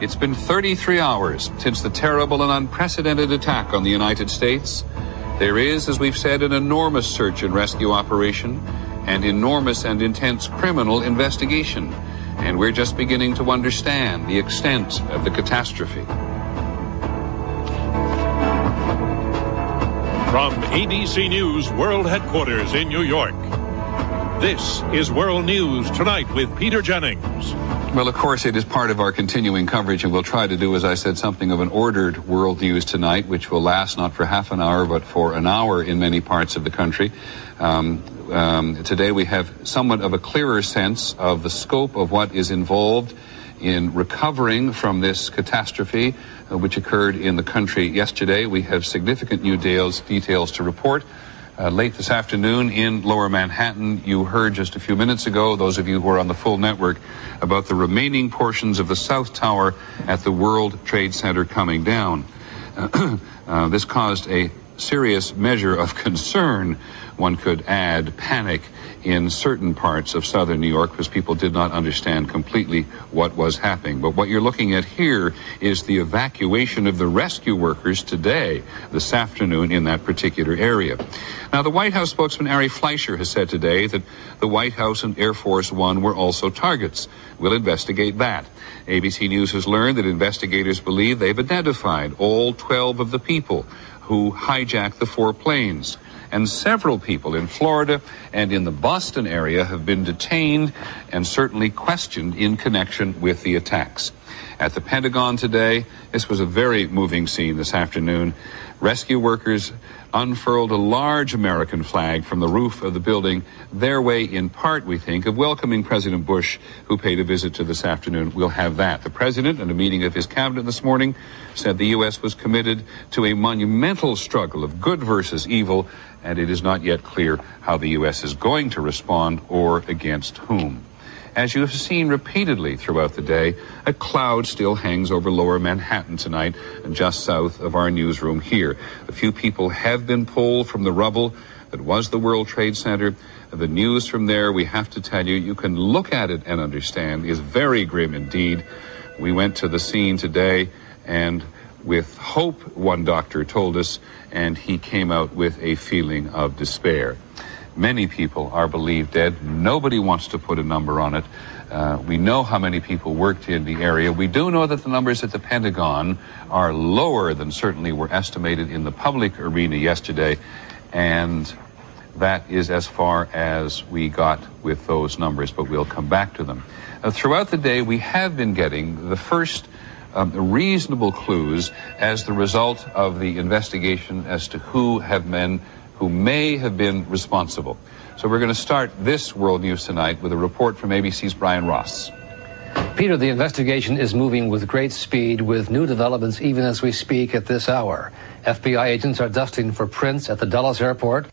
It's been 33 hours since the terrible and unprecedented attack on the United States. There is, as we've said, an enormous search and rescue operation, and enormous and intense criminal investigation. And we're just beginning to understand the extent of the catastrophe. From ABC News World Headquarters in New York, this is World News Tonight with Peter Jennings. Well, of course, it is part of our continuing coverage, and we'll try to do, as I said, something of an ordered World News Tonight, which will last not for half an hour, but for an hour in many parts of the country. Today we have somewhat of a clearer sense of the scope of what is involved in recovering from this catastrophe, which occurred in the country yesterday. We have significant new details to report. Late this afternoon in Lower Manhattan, you heard just a few minutes ago, those of you who are on the full network, about the remaining portions of the South Tower at the World Trade Center coming down. This caused a serious measure of concern, one could add panic, in certain parts of southern New York, because people did not understand completely what was happening. But what you're looking at here is the evacuation of the rescue workers today, this afternoon, in that particular area. Now, the White House spokesman Ari Fleischer has said today that the White House and Air Force One were also targets. We'll investigate that. ABC News has learned that investigators believe they've identified all 12 of the people who hijacked the 4 planes. And several people in Florida and in the Boston area have been detained and certainly questioned in connection with the attacks. At the Pentagon today, this was a very moving scene this afternoon. Rescue workers unfurled a large American flag from the roof of the building, their way, in part, we think, of welcoming President Bush, who paid a visit to this afternoon. We'll have that. The president, in a meeting of his cabinet this morning, said the U.S. was committed to a monumental struggle of good versus evil, and it is not yet clear how the U.S. is going to respond or against whom. As you have seen repeatedly throughout the day, a cloud still hangs over Lower Manhattan tonight, just south of our newsroom here. A few people have been pulled from the rubble that was the World Trade Center. The news from there, we have to tell you, you can look at it and understand, is very grim indeed. We went to the scene today, and with hope, one doctor told us, and he came out with a feeling of despair. Many people are believed dead. Nobody wants to put a number on it. We know how many people worked in the area. We do know that the numbers at the Pentagon are lower than certainly were estimated in the public arena yesterday, and that is as far as we got with those numbers, but we'll come back to them. Throughout the day, we have been getting the first reasonable clues as the result of the investigation as to who may have been responsible. So we're going to start this World News Tonight with a report from ABC's Brian Ross. Peter, the investigation is moving with great speed, with new developments even as we speak at this hour. FBI agents are dusting for prints at the Dulles airport.